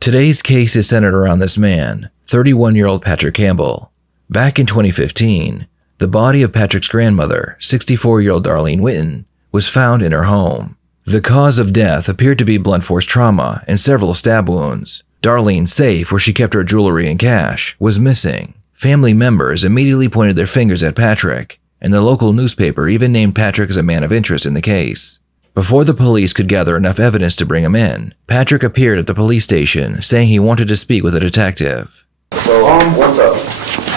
Today's case is centered around this man, 31-year-old Patrick Cambell. Back in 2015, the body of Patrick's grandmother, 64-year-old Darlene Witten, was found in her home. The cause of death appeared to be blunt force trauma and several stab wounds. Darlene's safe, where she kept her jewelry and cash, was missing. Family members immediately pointed their fingers at Patrick, and the local newspaper even named Patrick as a man of interest in the case. Before the police could gather enough evidence to bring him in, Patrick appeared at the police station saying he wanted to speak with a detective. So, what's up?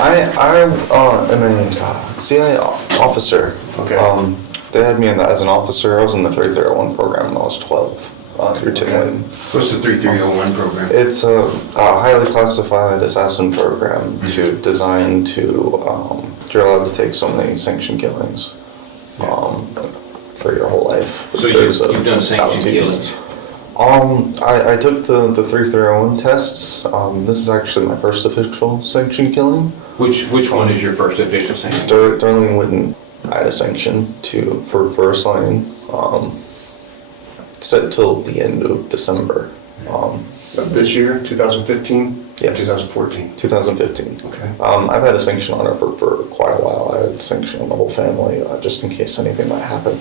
I am a CIA officer. Okay. They had me as an officer. I was in the 3301 program when I was 12. Okay. What's the 3301 program? It's a highly classified assassin program designed to, you're allowed to take so many sanctioned killings for your whole life. So you've done sanctioned killings? I took the 3301 tests. This is actually my first official sanctioned killing. Which one is your first official sanction? Darlene Witten. I had a sanction for a slaying, set till the end of December. This year, 2015? Yes. 2014? 2015. Okay. I've had a sanction on her for quite a while. I had a sanction on the whole family, just in case anything might happen.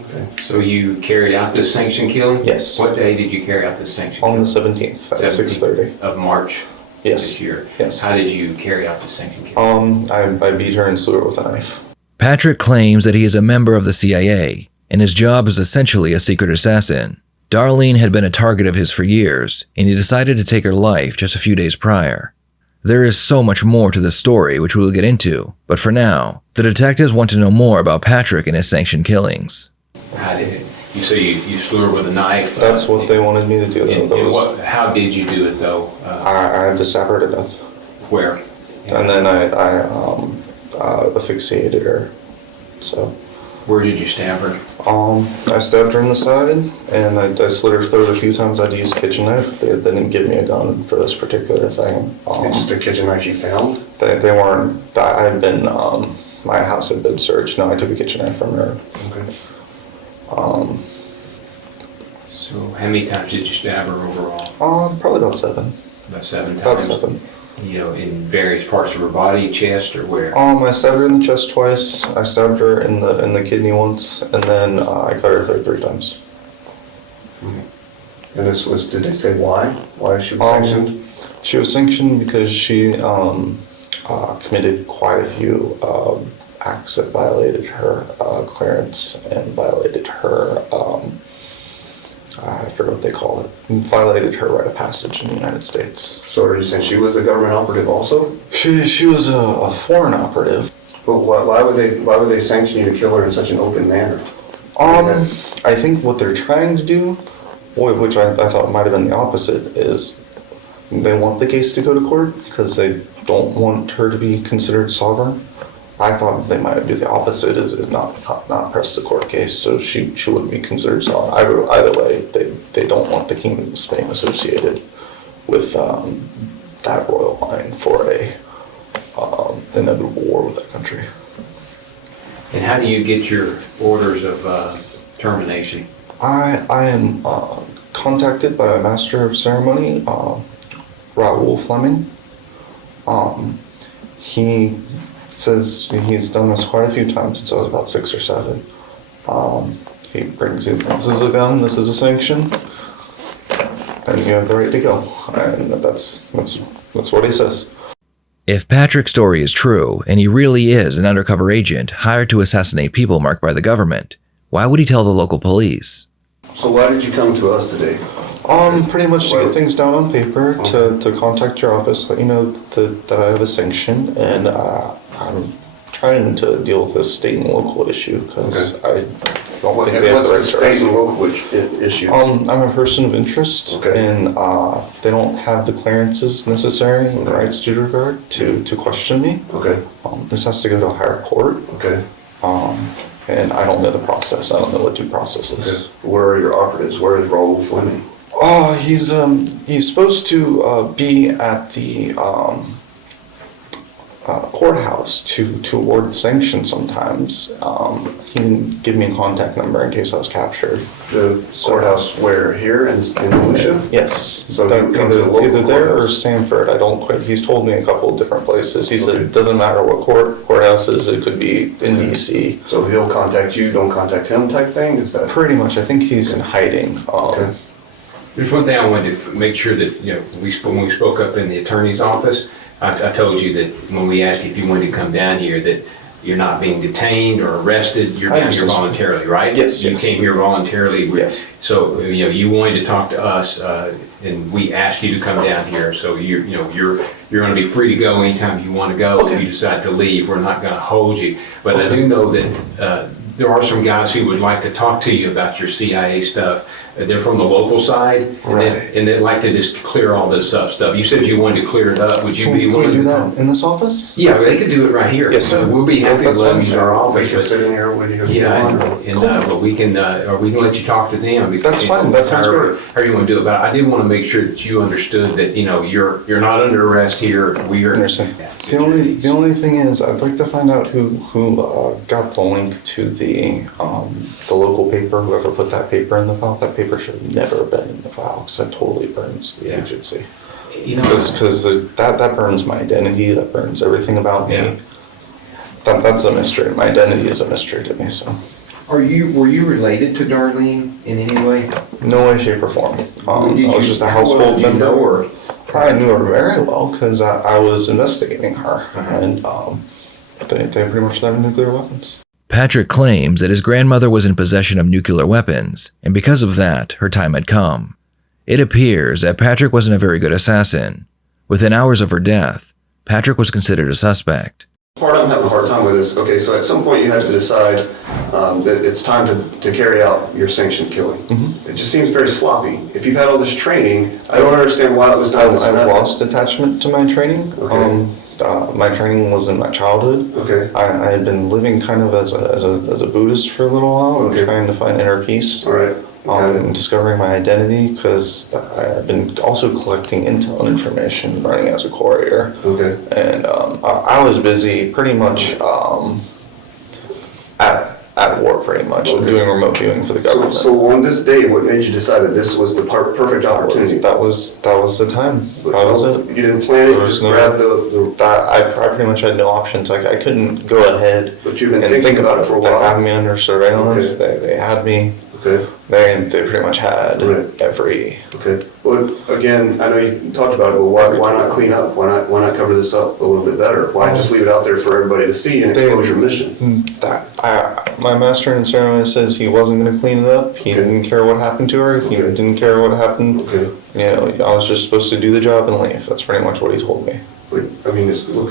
Okay. So you carried out this sanction killing? Yes. What day did you carry out this sanction killing? On the 17th at 6:30. Of March? Yes. This year? Yes. How did you carry out this sanction killing? I beat her and slew her with a knife. Patrick claims that he is a member of the CIA, and his job is essentially a secret assassin. Darlene had been a target of his for years, and he decided to take her life just a few days prior. There is so much more to this story which we will get into, but for now, the detectives want to know more about Patrick and his sanctioned killings. How did it? You say you slew her with a knife? That's what they wanted me to do. How did you do it though? I had to stab her to death. Where? And then I asphyxiated her. So. Where did you stab her? I stabbed her in the side, and I slit her throat a few times. I'd use a kitchen knife. They didn't give me a gun for this particular thing. Just a kitchen knife you found? They weren't. I had been. My house had been searched. No, I took the kitchen knife from her. Okay. So how many times did you stab her overall? Probably about 7. About 7 times? About 7. You know, in various parts of her body, chest, or where? I stabbed her in the chest twice. I stabbed her in the kidney once, and then I cut her throat 3 times. And this was, did they say why? Why she was sanctioned? She was sanctioned because she committed quite a few acts that violated her clearance and violated her, I forget what they call it, violated her rite of passage in the United States. So are you saying she was a government operative also? She was a foreign operative. But why would they sanction you to kill her in such an open manner? I think what they're trying to do, which I thought might have been the opposite, is they want the case to go to court because they don't want her to be considered sovereign. I thought they might do the opposite, is not press the court case, so she wouldn't be considered sovereign. Either way, they don't want the Kingdom of Spain associated with that royal line for a inevitable war with that country. And how do you get your orders of termination? I am contacted by a master of ceremony, Raoul Fleming. He says he's done this quite a few times, so it's about 6 or 7. He brings in, this is a gun, this is a sanction, and you have the right to go. And that's what he says. If Patrick's story is true, and he really is an undercover agent hired to assassinate people marked by the government, why would he tell the local police? So why did you come to us today? Pretty much to get things down on paper, to contact your office, let you know that I have a sanction, and I'm trying to deal with this state and local issue, because I don't think they have the right to What's the state and local issue? I'm a person of interest, and they don't have the clearances necessary in rights due regard to question me. Okay. This has to go to a higher court. Okay. And I don't know the process. I don't know what due process is. Okay. Where are your operatives? Where is Raoul Fleming? He's supposed to be at the courthouse to award sanctions sometimes. He didn't give me a contact number in case I was captured. The courthouse where, here in Volusia? Yes. So you come to the local Either there or courthouse? Sanford. I don't quite. He's told me a couple of different places. He said Okay. it doesn't matter what courthouse is. It could be in DC. So he'll contact you, don't contact him type thing? Is that? Pretty much. I think he's in hiding. Okay. There's one thing I wanted to make sure that, when we spoke up in the attorney's office, I told you that when we asked you if you wanted to come down here, that you're not being detained or arrested, you're I down here understand. voluntarily, right? Yes, You yes. came here voluntarily. Yes. So, you wanted to talk to us, and we asked you to come down here, so you're gonna be free to go anytime you wanna go. If Okay. you decide to leave, we're not gonna hold you. But I Okay. do know that, there are some guys who would like to talk to you about your CIA stuff. They're from the local side, Right. and they'd like to just clear all this up stuff. You said you wanted to clear it up. Would you Can be we willing do to? that in this office? Yeah, they could do it right here. Yes, sir. We'll be happy to That's let them fine. use our We office. can sit in here with you if you Yeah, want. but we can, or we can let you talk to them. That's fine. That sounds However- great. However you want to do it, but I did want to make sure that you understood that, you're not under arrest here. We are. I understand. The only thing is, I'd like to find out who got the link to the local paper. Whoever put that paper in the file, that paper should have never been in the file because that totally burns the Yeah. agency. You know, Because that burns my identity. That burns everything about me. Yeah. That's a mystery. My identity is a mystery to me. So, were you related to Darlene in any way? no way, shape, or form. I was just a How well household did you member. know her? I knew her very well because I was investigating her, Uh-huh. and they pretty much have nuclear weapons. Patrick claims that his grandmother was in possession of nuclear weapons, and because of that, her time had come. It appears that Patrick wasn't a very good assassin. Within hours of her death, Patrick was considered a suspect. Part of them have a hard time with this. Okay, so at some point you have to decide that it's time to carry out your sanctioned killing. It just seems very sloppy. If you've had all this training, I don't understand why it was done this I method. lost attachment to my training. Okay. My training was in my childhood. Okay. I had been living kind of as a Buddhist for a little while, Okay. trying to find inner peace. All right. And discovering my identity because I've been also collecting intel and information running as a courier. Okay. And I was busy pretty much at war, pretty much, Okay. doing remote viewing for the government. So on this day, what made you decide that this was the perfect opportunity? that was the time. That was it. You didn't plan it, There you was just no- grabbed the, That I pretty much had no options. I couldn't go ahead but you've been and thinking think about it for a They had while. me under surveillance. Okay. They had me. Okay, They pretty much had Right. every. okay. Well, again, I know you talked about it, but why not clean up? Why not cover this up a little bit better? Why just leave it out there for everybody to see and expose your mission? My master in ceremony says he wasn't going to clean it up. He Okay. didn't care what happened to her. He Okay. didn't care what happened. Okay. I was just supposed to do the job and leave. That's pretty much what he told me. But, I mean, look,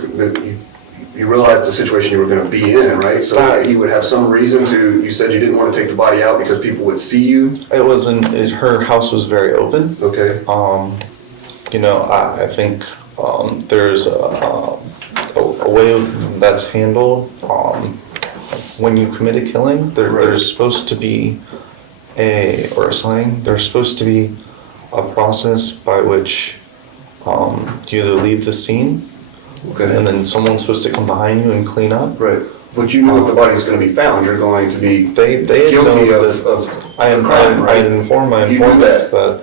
you realized the situation you were gonna be in, right? So you would have some reason to, you said you didn't want to take the body out because people would see you? Her house was very open. Okay, I think there's a way that's handled. When you commit a killing, there's supposed to be or a slaying, there's supposed to be a process by which you either leave the scene okay. and then someone's supposed to come behind you and clean up. Right, but you know if the body's gonna be found, you're going to be They had guilty known of that I the crime, had right? informed my You knew informants that.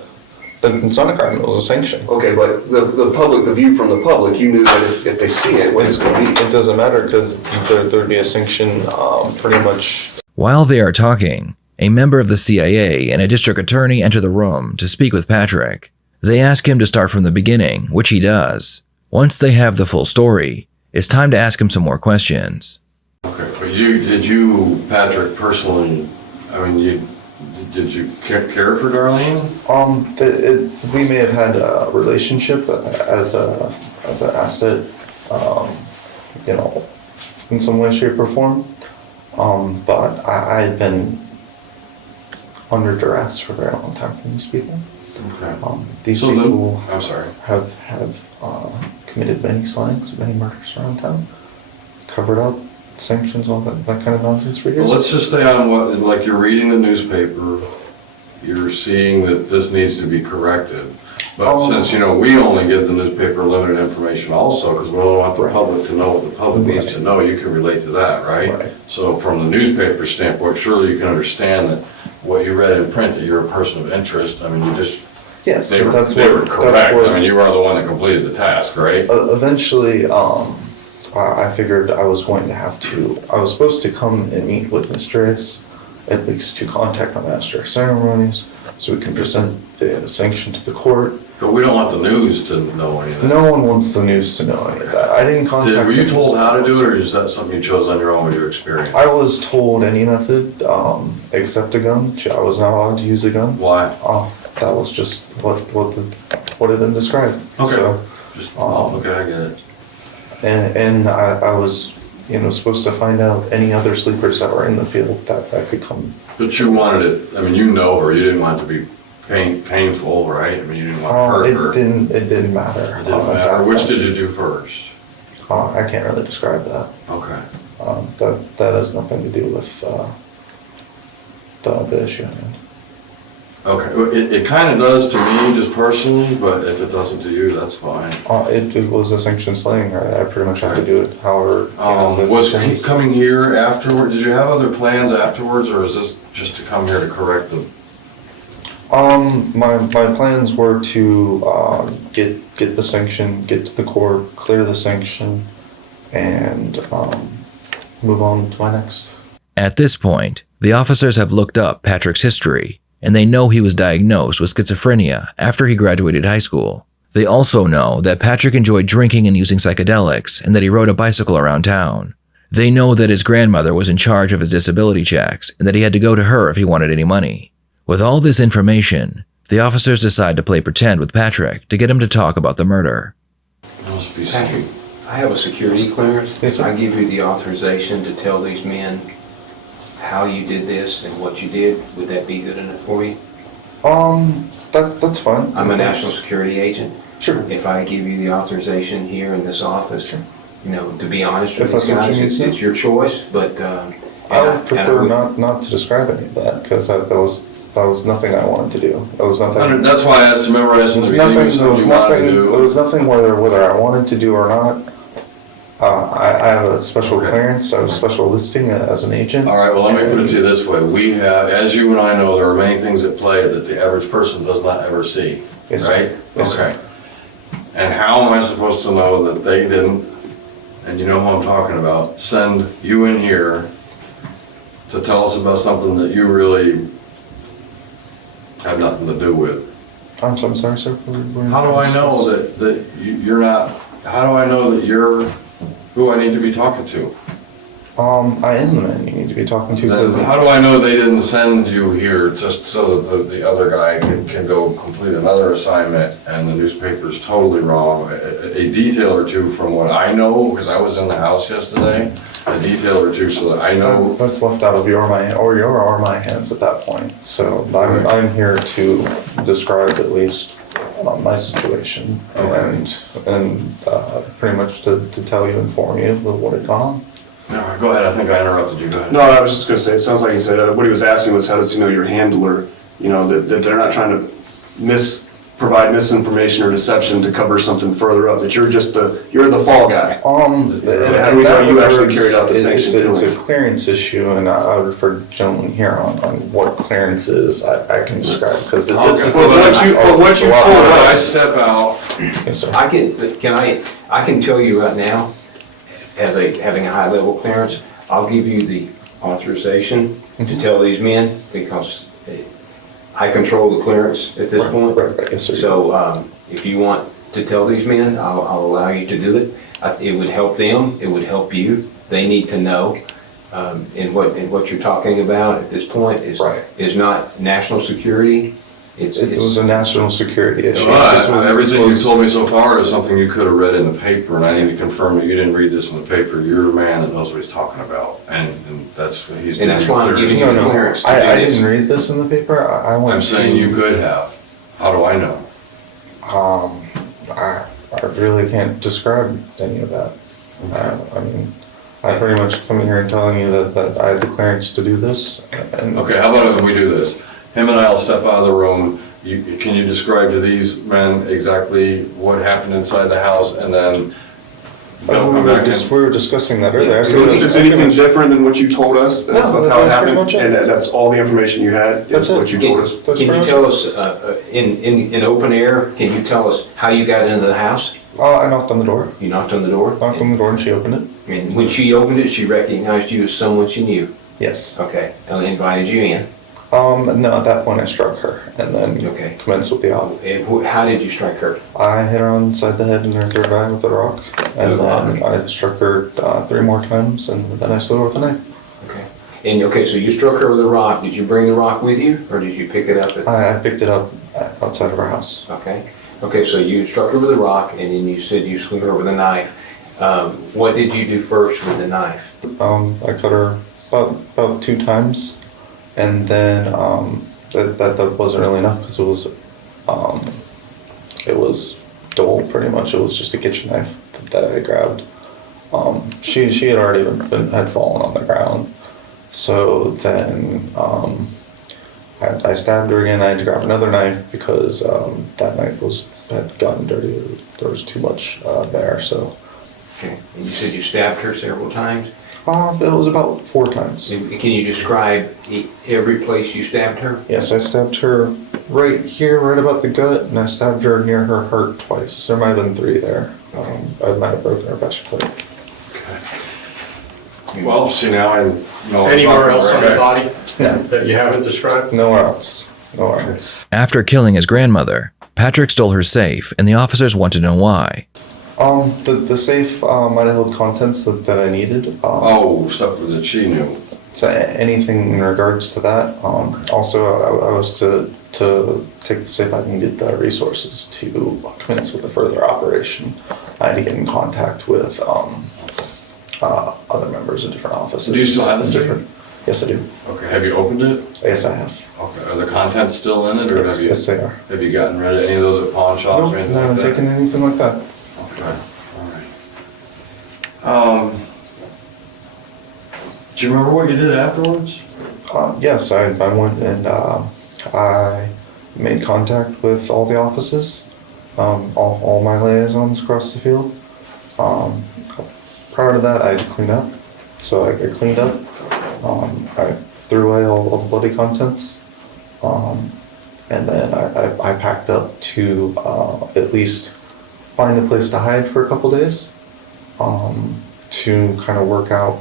that it's not a crime, it was a sanction. Okay, but the public, the view from the public, you knew that if they see it, what it's gonna be. It doesn't matter because there'd be a sanction pretty much. While they are talking, a member of the CIA and a district attorney enter the room to speak with Patrick. They ask him to start from the beginning, which he does. Once they have the full story, it's time to ask him some more questions. Okay, but did you, Patrick, personally, did you care for Darlene? We may have had a relationship as an asset, in some way, shape, or form. But I had been under duress for a very long time from these people. Okay. These So people I'm sorry. have committed many slayings, many murders around town, covered up sanctions, all that kind of nonsense for years. Well, let's just stay on what, like you're reading the newspaper, you're seeing that this needs to be corrected. But since, we only give the newspaper limited information also, because we don't want the public to know what the public needs to know, you can relate to that, right? Right. So from the newspaper standpoint, surely you can understand that what you read in print, that you're a person of interest, I mean, Yes, they were that's correct. that's what. I mean, you are the one that completed the task, right? Eventually, I figured I was supposed to come and meet with Ms. Drace, at least to contact the master of ceremonies, so we can present the sanction to the court. But we don't want the news to know anything. No one wants the news to know any of that. I didn't contact. Were you the told how to do it, or news. is that something you chose on your own with your experience? I was told any method, except a gun. I was not allowed to use a gun. Why? That was just what had been described. Okay. So, Okay, I get it. and I was, supposed to find out any other sleepers that were in the field that could come. But you wanted it, I mean, you know her, you didn't want it to be painful, right? I mean, you didn't want to hurt her. It didn't matter. It didn't matter. Which did you do first? I can't really describe that. Okay. That has nothing to do with the issue. Okay, well, it kind of does to me, just personally, but if it doesn't to you, that's fine. It was a sanctioned slaying. I pretty much had to do it however. Was he coming here afterward? Did you have other plans afterwards, or is this just to come here to correct them? My plans were to get the sanction, get to the court, clear the sanction, and move on to my next. At this point, the officers have looked up Patrick's history, and they know he was diagnosed with schizophrenia after he graduated high school. They also know that Patrick enjoyed drinking and using psychedelics, and that he rode a bicycle around town. They know that his grandmother was in charge of his disability checks, and that he had to go to her if he wanted any money. With all this information, the officers decide to play pretend with Patrick to get him to talk about the murder. Must be Patrick, I have a security clearance. Yes, sir. I give you the authorization to tell these men how you did this and what you did. Would that be good enough for you? That's fine. I'm a national security agent. Sure. If I give you the authorization here in this office, Sure. To be honest with If that's you what guys, you need to it's your choice, but. I would prefer not to describe any of that, because that was nothing I wanted to do. That was nothing. That's why I asked to memorize in the beginning, There something was you wanted to nothing. do. There was nothing whether I wanted to do or not. I have a special Okay. clearance. I have a special listing as an agent. All right, well, let me put it to you this way. We have, as you and I know, there are many things at play that the average person does not ever see, Yes, sir. right? Yes, sir. Okay. And how am I supposed to know that they didn't, and you know who I'm talking about, send you in here to tell us about something that you really have nothing to do with? I'm sorry, sir. How do I know that you're not, how do I know that you're who I need to be talking to? I am the man you need to be talking to. Then how do I know they didn't send you here just so that the other guy can go complete another assignment and the newspaper's totally wrong? A detail or two from what I know, because I was in the house yesterday, a detail or two so that I know. That's left out of your or my hands at that point. So Right. I'm here to describe at least my situation Okay. and pretty much to tell you, inform you of what had gone on. No, go ahead, I think I interrupted you, go ahead. No, I was just gonna say, it sounds like he said, what he was asking was how does he know your handler, that they're not trying to provide misinformation or deception to cover something further up, that you're the fall guy. How do we know you actually carried out the sanctioned It's a killing? clearance issue, and I would refer the gentleman here on what clearances I can describe, because this is. Well, what you pulled When up- I step out, Yes, sir. I can tell you right now, having a high level clearance, I'll give you the authorization to tell these men, because I control the clearance at this point. Right, yes, sir. So, if you want to tell these men, I'll allow you to do it. It would help them, it would help you. They need to know, and what you're talking about at this point Right. is not national security. It was a national security issue. but This everything was- you've told me so far is something you could have read in the paper, and I need to confirm that you didn't read this in the paper. You're a man that knows what he's talking about, and that's what he's. And that's why I'm giving you No, clearance to I do this. didn't read this in the paper. I went I'm saying you could have. How do I know? I really can't describe any of that. I mean, I pretty much come here and telling you that I had the clearance to do this. And Okay, how about if we do this? Him and I will step out of the room, can you describe to these men exactly what happened inside the house and then they'll come back and... We were discussing that earlier. Was there anything different than what you told us? No, how it that's pretty happened? much it. And that's all the information you had? That's it. What you told us? That's Can you pretty tell much us, in open air, can you tell us how you got into the house? I knocked on the door. You knocked on the door? Knocked on the door and she opened it. And when she opened it, she recognized you as someone she knew? Yes. Okay, and invited you in? No, at that point I struck her and then Okay. commenced with the op. And how did you strike her? I hit her on the side of the head and her third eye with a rock. And then I struck her 3 more times and then I slew her with a knife. Okay. And, okay, so you struck her with a rock. Did you bring the rock with you, or did you pick it up at... I picked it up outside of our house. Okay. Okay, so you struck her with a rock, and then you said you slew her with a knife. What did you do first with the knife? I cut her about 2 times, and then that wasn't really enough because it was dull pretty much. It was just a kitchen knife that I grabbed. She had already had fallen on the ground, so then I stabbed her again. I had to grab another knife because that knife had gotten dirty. There was too much there, so. Okay. And you said you stabbed her several times? It was about 4 times. Can you describe every place you stabbed her? Yes, I stabbed her right here, right about the gut, and I stabbed her near her heart twice. There might have been 3 there. I might have broken her breastplate. Okay. Well, see, now I know... Anywhere else on the body No, that you haven't described? nowhere else. Nowhere else. After killing his grandmother, Patrick stole her safe, and the officers want to know why. The safe might have held contents that I needed. Oh, stuff that she knew. So anything in regards to that. Also, I was to take the safe. I needed the resources to commence with the further operation. I had to get in contact with other members of different offices. Do you still have the safe? Yes, I do. Okay, have you opened it? Yes, I have. Okay, are the contents still in it, or Yes, yes, they are. have you gotten rid of any of those at pawn shops No, or I anything like haven't that? taken anything like that. Okay, all right. Do you remember what you did afterwards? Yes, I went and I made contact with all the offices, all my liaisons across the field. Prior to that, I had to clean up, so I cleaned up. I threw away all the bloody contents, and then I packed up to at least find a place to hide for a couple days, to kind of work out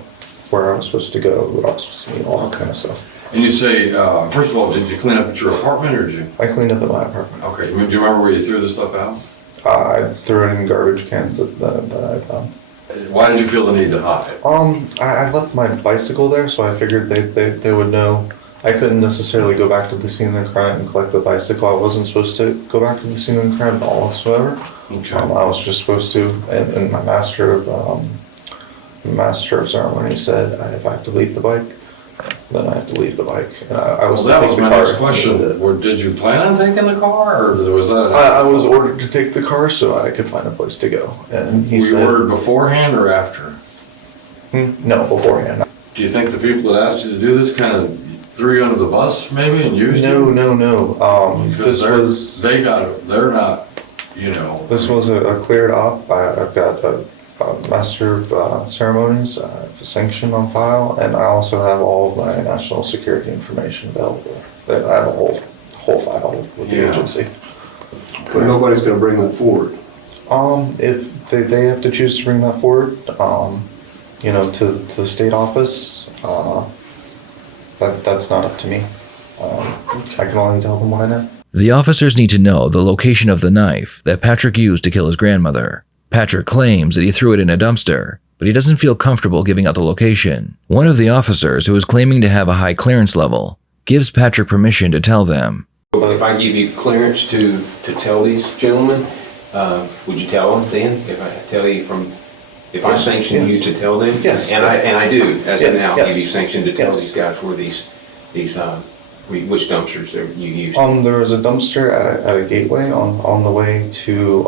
where I was supposed to go, what I was supposed to do, all that kind of stuff. And you say, first of all, did you clean up at your apartment, or did you? I cleaned up at my apartment. Okay, do you remember where you threw the stuff out? I threw it in garbage cans that I found. Why did you feel the need to hide? I left my bicycle there, so I figured they would know. I couldn't necessarily go back to the scene of the crime and collect the bicycle. I wasn't supposed to go back to the scene of the crime at all whatsoever. Okay. I was just supposed to, and my master of ceremony said if I have to leave the bike, then I have to leave the bike. And I was Well, that to was take my the car. next question. Did you plan on taking the car, or was that? I was ordered to take the car so I could find a place to go. And he Were said, you ordered beforehand or after? No, beforehand. Do you think the people that asked you to do this kind of threw you under the bus, maybe, and used you? No. Because they're not, you know. This was a cleared op. I've got a master of ceremonies, I have a sanction on file, and I also have all of my national security information available. I have a whole file with the Yeah. agency. But nobody's gonna bring that forward. If they have to choose to bring that forward, to the state office, that's not up to me. I can only tell them what I know. The officers need to know the location of the knife that Patrick used to kill his grandmother. Patrick claims that he threw it in a dumpster, but he doesn't feel comfortable giving out the location. One of the officers, who is claiming to have a high clearance level, gives Patrick permission to tell them. If I give you clearance to tell these gentlemen, would you tell them then? If I tell you if I sanction you to tell them? Yes. And I do, as Yes, of now, yes. give you sanction to tell Yes. these guys where which dumpsters you used. There was a dumpster at a gateway on the way to,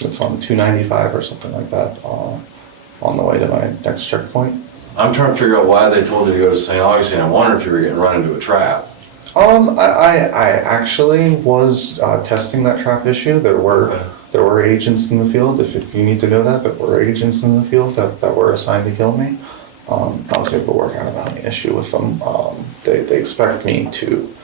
it's on 295 or something like that, on the way to my next checkpoint. I'm trying to figure out why they told you to go to St. Augustine. I wonder if you were getting run into a trap. I actually was testing that trap issue. There were agents in the field. If you need to know that, there were agents in the field that were assigned to kill me. I was able to work out a bounty issue with them. They expect me to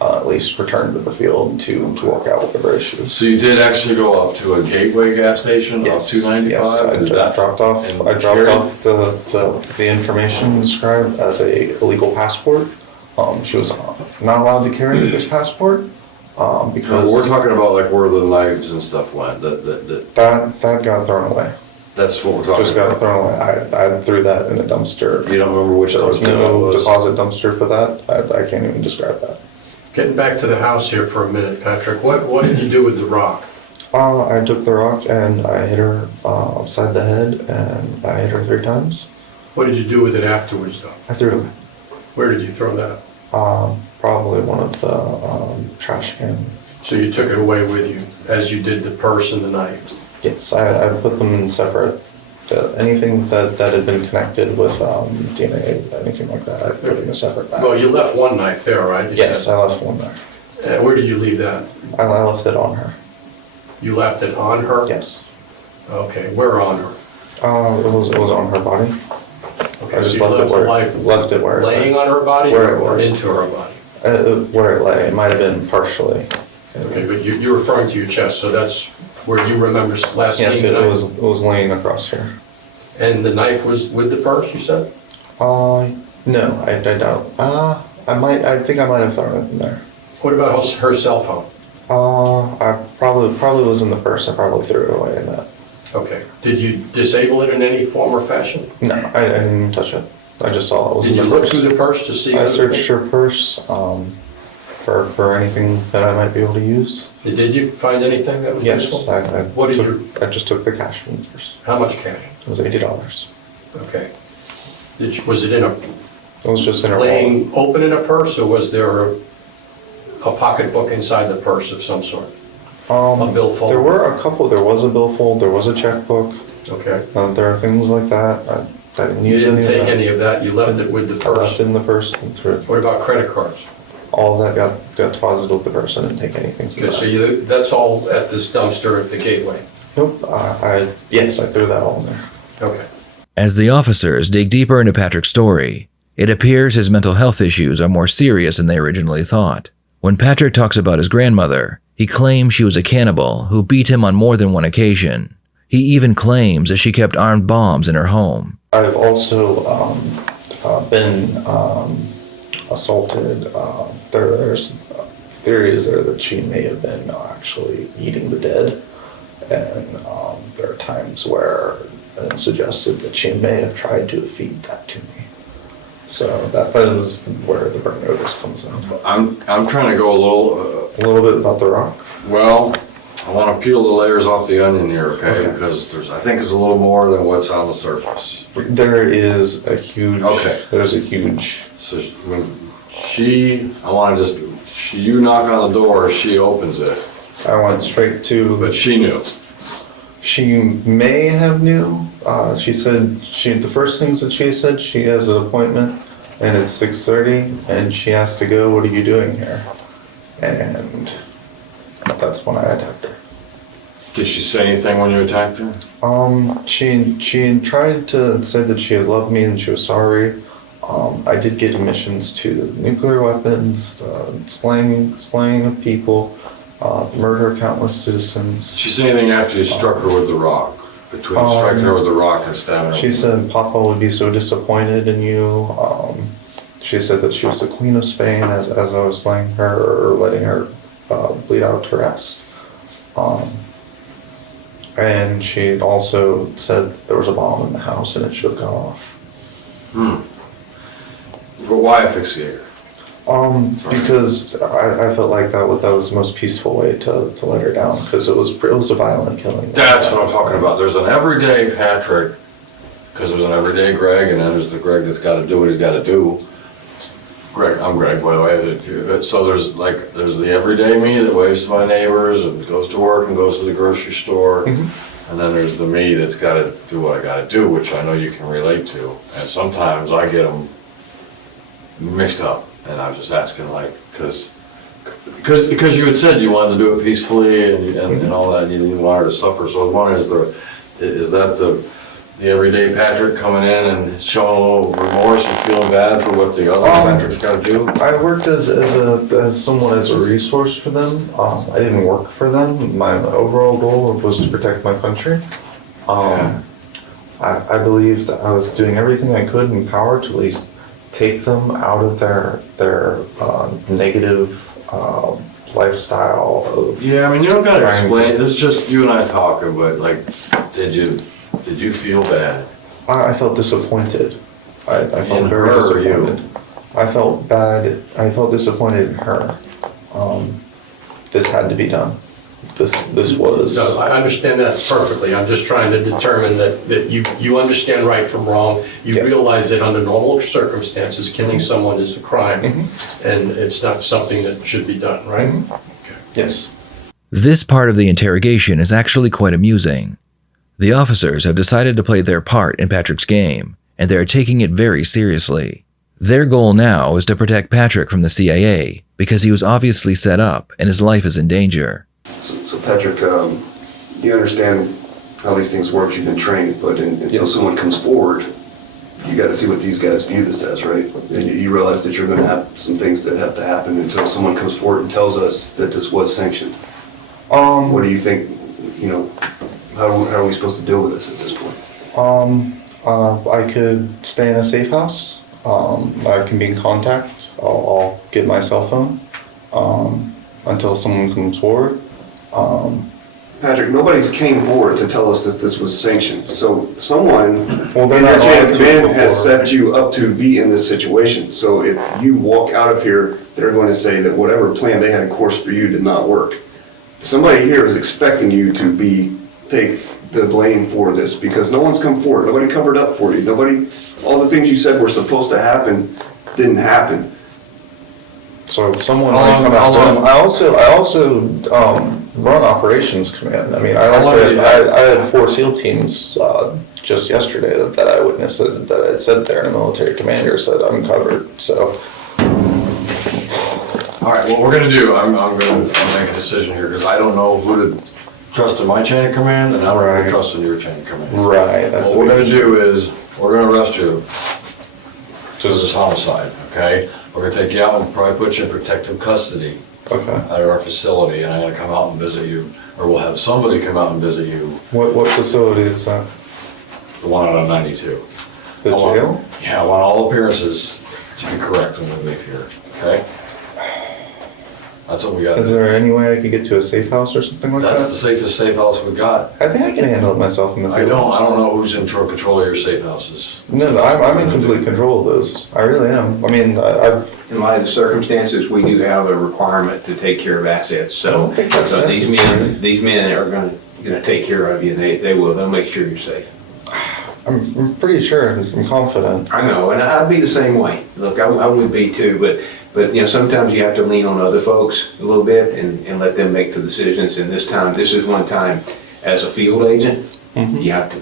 at least return to the field to work out whatever issues. So you did actually go up to a Gateway gas station off Yes, 295? yes, Is that dropped off. in I dropped Cary? off the information described as a illegal passport. She was not allowed to carry this passport because We're talking about like where the knives and stuff went, that got thrown away. that's what we're talking Just got about. thrown away. I threw that in a dumpster. You don't remember which There was dumpster that no was? deposit dumpster for that. I can't even describe that. Getting back to the house here for a minute, Patrick, what did you do with the rock? I took the rock and I hit her upside the head and I hit her 3 times. What did you do with it afterwards, though? I threw it away. Where did you throw that? Probably one of the trash can. So you took it away with you, as you did the purse and the knife? Yes, I put them in separate. Anything that had been connected with DNA, anything like that, I put in a separate bag. Well, you left one knife there, right? You Yes, said. I left one there. Where did you leave that? I left it on her. You left it on her? Yes. Okay, where on her? It was on her body. Okay, I so just you left left it the where life left it where it laying lay. on her body Where it or lay. into her body? Where it lay. It might have been partially. Okay, but you're referring to your chest, so that's where you remember last Yes, seeing it the was knife? laying across here. And the knife was with the purse, you said? No, I doubt. I think I might have thrown it in there. What about her cell phone? I probably was in the purse. I probably threw it away in that. Okay. Did you disable it in any form or fashion? No, I didn't even touch it. I just saw it was Did in you the look purse. through the purse to see? I other searched things? her purse for anything that I might be able to use. Did you find anything that was Yes, useful? I just took the cash from the purse. How much cash? It was $80. Okay. Was it in a, It was just in her wallet. laying open in a purse, or was there a pocketbook inside the purse of some sort? A billfold? There were a couple. There was a billfold. There was a checkbook. Okay. There are things like that. I didn't You use didn't any take of that. any of that, you left it with the I left purse? it in the purse and threw it. What about credit cards? All of that got deposited with the purse. I didn't take anything from Okay, so that. that's all at this dumpster at the Gateway? Nope. Yes, I threw that all in there. Okay. As the officers dig deeper into Patrick's story, it appears his mental health issues are more serious than they originally thought. When Patrick talks about his grandmother, he claims she was a cannibal who beat him on more than one occasion. He even claims that she kept armed bombs in her home. I've also been assaulted. There's theories there that she may have been actually eating the dead, and there are times where it's suggested that she may have tried to feed that to me. So that is where the burn notice comes in. I'm trying to go A little bit about the rock. well, I want to peel the layers off the onion here, okay? Okay. Because I think there's a little more than what's on the surface. There is a huge. Okay. There's a huge. So when you knock on the door, she opens it, I went straight to. but she knew. She may have knew. She said the first things that she said, she has an appointment and it's 6:30 and she has to go. What are you doing here? And that's when I attacked her. Did she say anything when you attacked her? She tried to say that she had loved me and she was sorry. I did get admissions to the nuclear weapons, the slaying of people, murder of countless citizens. Did she say anything after you struck her with the rock? Between striking her with the rock and stabbing her? She said Papa would be so disappointed in you. She said that she was the Queen of Spain as I was slaying her or letting her bleed out to rest. And she also said there was a bomb in the house and it should have gone off. But why asphyxiate her? Because I felt like that was the most peaceful way to let her down because it was a violent killing. That's what I'm talking about. There's an everyday Patrick, because there's an everyday Greg, and then there's the Greg that's got to do what he's got to do. Greg, I'm Greg, by the way. So there's the everyday me that waves to my neighbors and goes to work and goes to the grocery store. And then there's the me that's got to do what I got to do, which I know you can relate to. And sometimes I get them mixed up. And I was just asking like, because you had said you wanted to do it peacefully and all that, you didn't want her to suffer. So I was wondering, is that the everyday Patrick coming in and showing a little remorse and feeling bad for what the other Patrick's got to do? I worked as someone as a resource for them. I didn't work for them. My overall goal was to protect my country. I believe that I was doing everything I could in power to at least take them out of their negative lifestyle of. Yeah, I mean, you don't gotta explain, it's just you and I talking, but like, did you feel bad? I felt disappointed. I felt In very her or you? disappointed. I felt bad. I felt disappointed in her. This had to be done. This was. No, I understand that perfectly. I'm just trying to determine that you understand right from wrong. You Yes. realize that under normal circumstances, killing someone is a crime, Mm-hmm. and it's not something that should be done, right? Yes. This part of the interrogation is actually quite amusing. The officers have decided to play their part in Patrick's game, and they are taking it very seriously. Their goal now is to protect Patrick from the CIA because he was obviously set up and his life is in danger. So Patrick, you understand how these things work, you've been trained, but until Yes. someone comes forward, you gotta see what these guys view this as, right? And you realize that you're gonna have some things that have to happen until someone comes forward and tells us that this was sanctioned. What do you think, how are we supposed to deal with this at this point? I could stay in a safe house. I can be in contact. I'll get my cell phone until someone comes forward. Patrick, nobody's came forward to tell us that this was sanctioned. So someone Well, they're in not that chain allowed of to command has before. set you up to be in this situation. So if you walk out of here, they're going to say that whatever plan they had in course for you did not work. Somebody here is expecting you to take the blame for this because no one's come forward. Nobody covered up for you. All the things you said were supposed to happen didn't happen. So someone How might long- come how out. long- I also run operations command. I mean, How long did you have- I had 4 SEAL teams just yesterday that I witnessed that I had said there, and a military commander said I'm covered. So All right, what we're gonna do, I'm gonna make a decision here, because I don't know who to trust in my chain of command, and I don't know who to Right. trust in your chain of command. right, that's What we're gonna do is, we're gonna arrest you for this Just homicide, okay? We're gonna take you out and probably put you in protective custody okay. at our facility, and I'm gonna come out and visit you, or we'll have somebody come out and visit you, What facility is that? the one out on 92. The I want- jail? Yeah, I want all appearances to be correct when we leave here, okay? That's what we got. Is there any way I could get to a safe house or something like That's the that? safest safe house we got. I think I can handle it myself in the I field. don't know who's in control of your safe houses. No, I'm in complete control of those. I really am. I mean, I've In light of the circumstances, we do have a requirement to take care of assets, I so. don't think that's so necessary. these men are gonna take care of you, they'll make sure you're safe. I'm pretty sure. I'm confident. I know, and I'd be the same way. Look, I would be too, but sometimes you have to lean on other folks a little bit and let them make the decisions. And this is one time, as a field agent, you have to.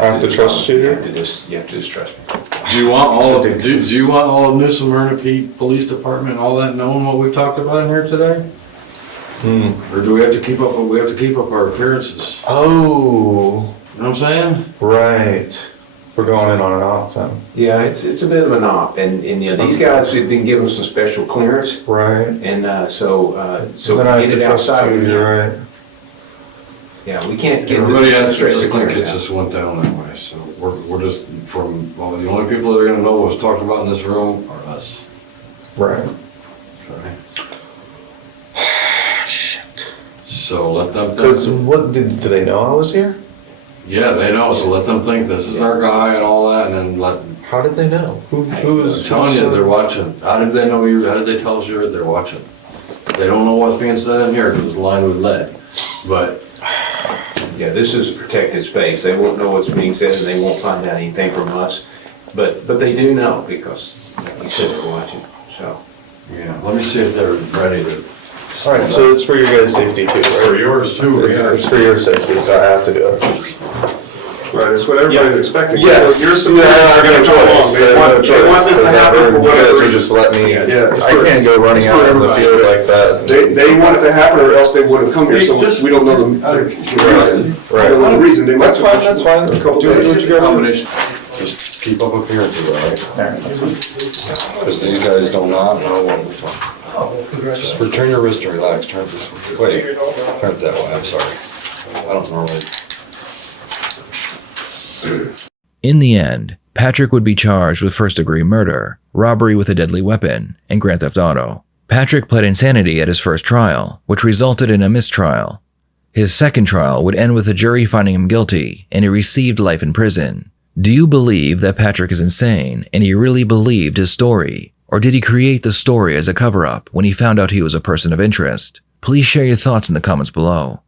I have to trust you? You have to just trust me. Do you want all of, do ridiculous. you want all of New Smyrna Police Department, and all that knowing what we've talked about in here today? Or do we have to keep up our appearances? Oh, You know what I'm saying? right. We're going in on an op then. Yeah, it's a bit of an op, and these guys have been given some special clearance, Right. and so Then I we have get to it trust outside. you. You're right. Yeah, we can't get Everybody has to straight just think clearance it out. just went down that way, so we're just, the only people that are gonna know what's talked about in this room are us. Right. Okay? Shit. So let them Because think, what do they know I was here? yeah, they know, so let them think this is our guy and all that, and then How did they know? Who's I'm telling you, they're watching. How did they know how did they tell us you were there watching? They don't know what's being said in here because it's lined with lead, but Yeah, this is a protected space. They won't know what's being said and they won't find out anything from us. But they do know because, like you said, they're watching, so. yeah, let me see if they're ready to. All right, so it's for your guys' safety too, For right? yours too, It's yeah. for your safety, so I have to do it. Right, it's what everybody's expecting. Yes, You're yeah, I have no choice. They want this to happen for whatever You reason. just let me, Yeah, I can't go running it's for out in the everybody. field like that. They want it to happen or else they wouldn't come here, so we don't know the reason. Right. We don't know the reason. They might That's fine, that's fine. A couple Do days. what you gotta do. Combination. Just keep up appearances, all right? Because these guys do not know what we're talking about. Just turn your wrist and relax, turn it this way. Wait, turn it that way, I'm sorry. I don't normally. In the end, Patrick would be charged with first-degree murder, robbery with a deadly weapon, and grand theft auto. Patrick pled insanity at his first trial, which resulted in a mistrial. His second trial would end with a jury finding him guilty, and he received life in prison. Do you believe that Patrick is insane and he really believed his story? Or did he create the story as a cover-up when he found out he was a person of interest? Please share your thoughts in the comments below.